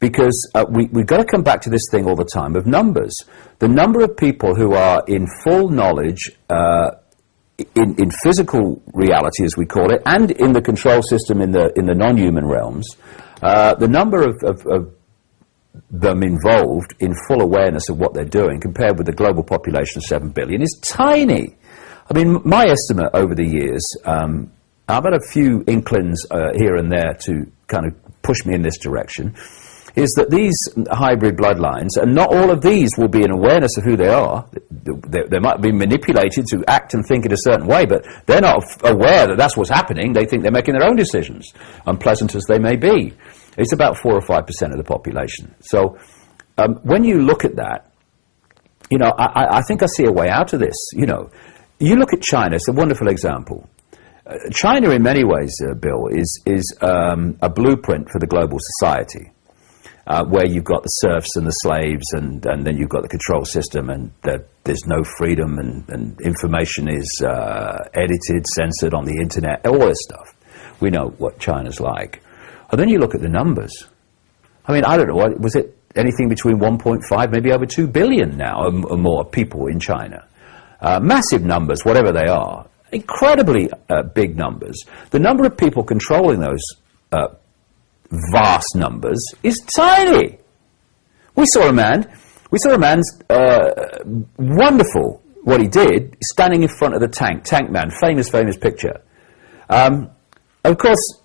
because we've got to come back to this thing all the time of numbers. The number of people who are in full knowledge in physical reality, as we call it, and in the control system in the non-human realms, the number of them involved in full awareness of what they're doing compared with the global population of 7 billion is tiny. I mean, my estimate over the years, I've had a few inklings here and there to kind of push me in this direction, is that these hybrid bloodlines, and not all of these will be in awareness of who they are. They might be manipulated to act and think in a certain way, but they're not aware that that's what's happening. They think they're making their own decisions, unpleasant as they may be. It's about 4 or 5% of the population. So when you look at that, you know, I think I see a way out of this. You know, you look at China, it's a wonderful example. China, in many ways, Bill, is a blueprint for the global society, where you've got the serfs and the slaves, and then you've got the control system, and there's no freedom, and information is edited, censored on the internet, all this stuff. We know what China's like. And then you look at the numbers. I mean, I don't know, was it anything between 1.5, maybe over 2 billion now or more people in China? Massive numbers, whatever they are. Incredibly big numbers. The number of people controlling those vast numbers is tiny. We saw a man's wonderful, what he did, standing in front of the tank man, famous picture. Of course,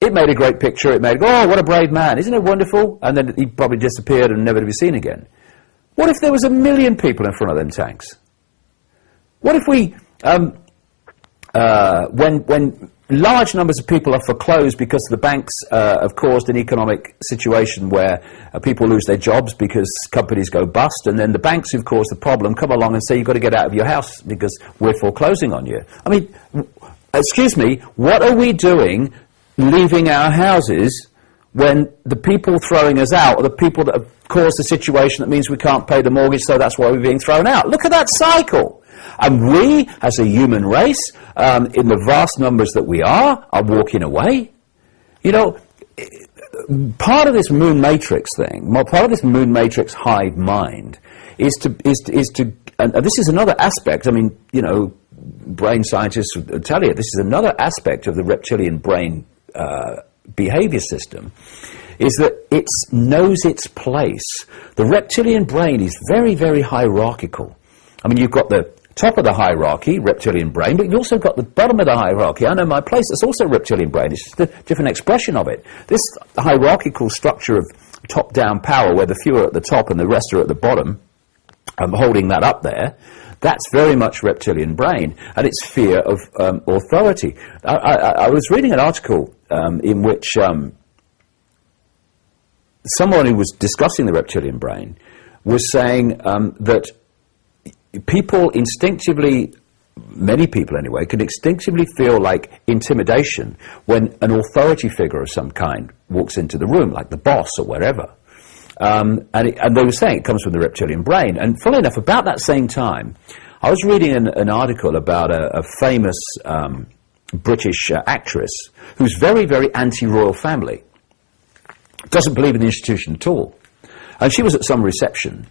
it made a great picture. It made, oh, what a brave man. Isn't it wonderful? And then he probably disappeared and never to be seen again. What if there was 1 million people in front of them tanks? What if we, when large numbers of people are foreclosed because the banks have caused an economic situation where people lose their jobs because companies go bust, and then the banks who've caused the problem come along and say, you've got to get out of your house because we're foreclosing on you. I mean, excuse me, what are we doing leaving our houses when the people throwing us out are the people that have caused the situation that means we can't pay the mortgage, so that's why we're being thrown out? Look at that cycle. And we, as a human race, in the vast numbers that we are walking away. You know, part of this moon matrix thing, part of this moon matrix hive mind is to, and this is another aspect, I mean, you know, brain scientists will tell you, this is another aspect of the reptilian brain behavior system, is that it knows its place. The reptilian brain is very, very hierarchical. I mean, you've got the top of the hierarchy, reptilian brain, but you've also got the bottom of the hierarchy. I know my place, it's also reptilian brain. It's just a different expression of it. This hierarchical structure of top-down power, where the few are at the top and the rest are at the bottom, holding that up there, that's very much reptilian brain, and it's fear of authority. I was reading an article in which someone who was discussing the reptilian brain was saying that people instinctively, many people anyway, can instinctively feel like intimidation when an authority figure of some kind walks into the room, like the boss or wherever. And they were saying it comes from the reptilian brain. And funnily enough, about that same time, I was reading an article about a famous British actress who's very, very anti-royal family. Doesn't believe in the institution at all. And she was at some reception.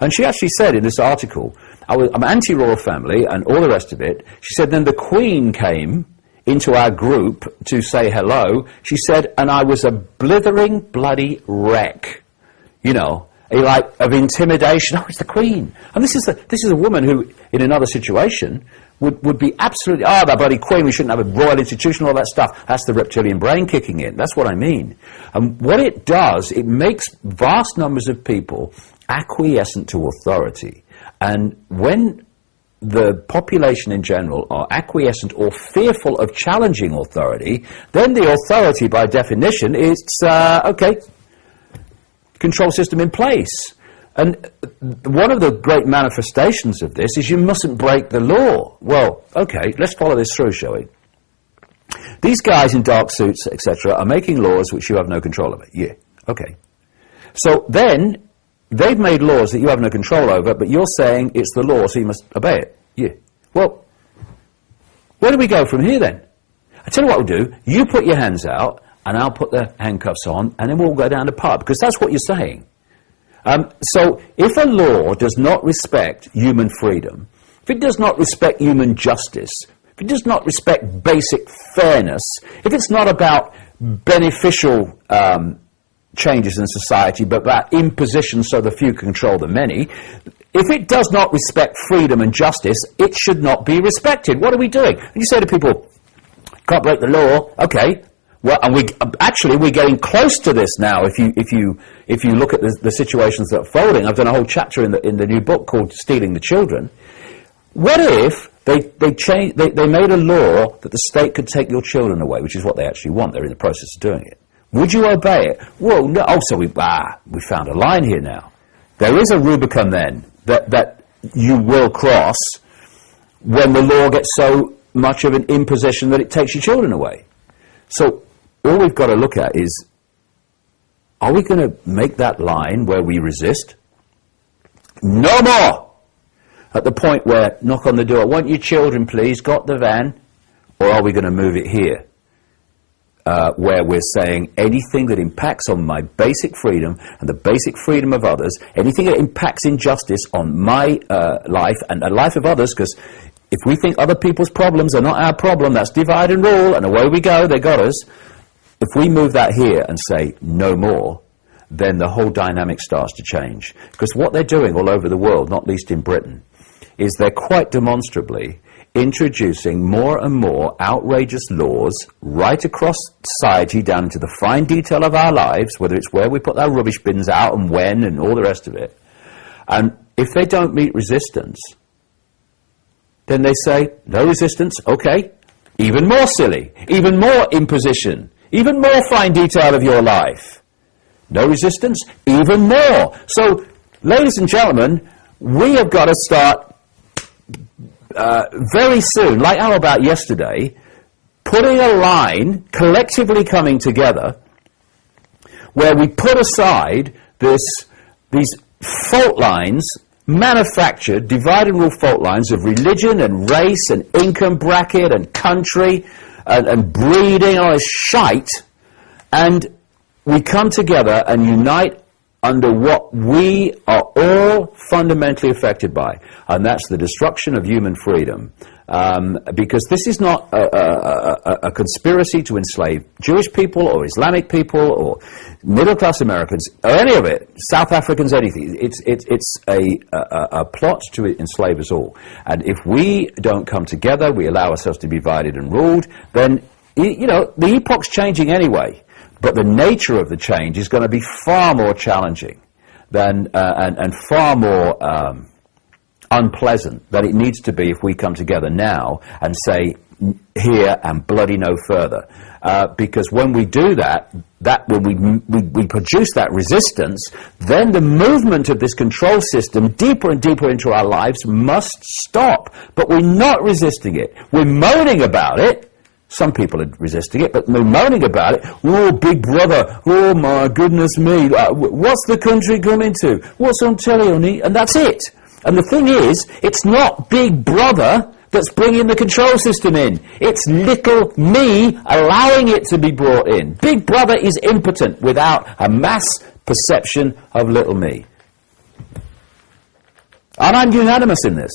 And she actually said in this article, I'm anti-royal family and all the rest of it. She said, then the Queen came into our group to say hello. She said, and I was a blithering bloody wreck. You know, like of intimidation. Oh, it's the Queen. And this is a woman who, in another situation, would be absolutely, that bloody Queen, we shouldn't have a royal institution, all that stuff. That's the reptilian brain kicking in. That's what I mean. And what it does, it makes vast numbers of people acquiescent to authority. And when the population in general are acquiescent or fearful of challenging authority, then the authority, by definition, is, okay, control system in place. And one of the great manifestations of this is you mustn't break the law. Well, okay, let's follow this through, shall we? These guys in dark suits, etc., are making laws which you have no control over. Yeah, okay. So then they've made laws that you have no control over, but you're saying it's the law, so you must obey it. Yeah. Well, where do we go from here then? I tell you what we'll do. You put your hands out, and I'll put the handcuffs on, and then we'll go down the pub, because that's what you're saying. So if a law does not respect human freedom, if it does not respect human justice, if it does not respect basic fairness, if it's not about beneficial changes in society, but about imposition so the few control the many, if it does not respect freedom and justice, it should not be respected. What are we doing? And you say to people, can't break the law, okay. Well, and we're getting close to this now. If you look at the situations that are folding, I've done a whole chapter in the new book called "Stealing the Children." What if they made a law that the state could take your children away, which is what they actually want? They're in the process of doing it. Would you obey it? Well, no. Oh, so we found a line here now. There is a Rubicon then that you will cross when the law gets so much of an imposition that it takes your children away. So all we've got to look at is, are we going to make that line where we resist? No more! At the point where, knock on the door, want your children please, got the van? Or are we going to move it here? Where we're saying anything that impacts on my basic freedom and the basic freedom of others, anything that impacts injustice on my life and the life of others, because if we think other people's problems are not our problem, that's divide and rule, and away we go, they got us. If we move that here and say no more, then the whole dynamic starts to change. Because what they're doing all over the world, not least in Britain, is they're quite demonstrably introducing more and more outrageous laws right across society, down into the fine detail of our lives, whether it's where we put our rubbish bins out and when and all the rest of it. And if they don't meet resistance, then they say, no resistance, okay, even more silly, even more imposition, even more fine detail of your life. No resistance, even more. So, ladies and gentlemen, we have got to start very soon, like how about yesterday, putting a line, collectively coming together, where we put aside these fault lines, manufactured, divide and rule fault lines of religion and race and income bracket and country and breeding, all this shite, and we come together and unite under what we are all fundamentally affected by, and that's the destruction of human freedom. Because this is not a conspiracy to enslave Jewish people or Islamic people or middle-class Americans or any of it, South Africans, anything. It's a plot to enslave us all. And if we don't come together, we allow ourselves to be divided and ruled, then, you know, the epoch's changing anyway. But the nature of the change is going to be far more challenging than and far more unpleasant than it needs to be if we come together now and say here and bloody no further. Because when we do that when we produce that resistance, then the movement of this control system deeper and deeper into our lives must stop. But we're not resisting it. We're moaning about it. Some people are resisting it, but we're moaning about it. Oh, big brother. Oh, my goodness me. What's the country coming to? What's on telly? And that's it. And the thing is, it's not Big Brother that's bringing the control system in. It's little me allowing it to be brought in. Big Brother is impotent without a mass perception of little me. And I'm unanimous in this.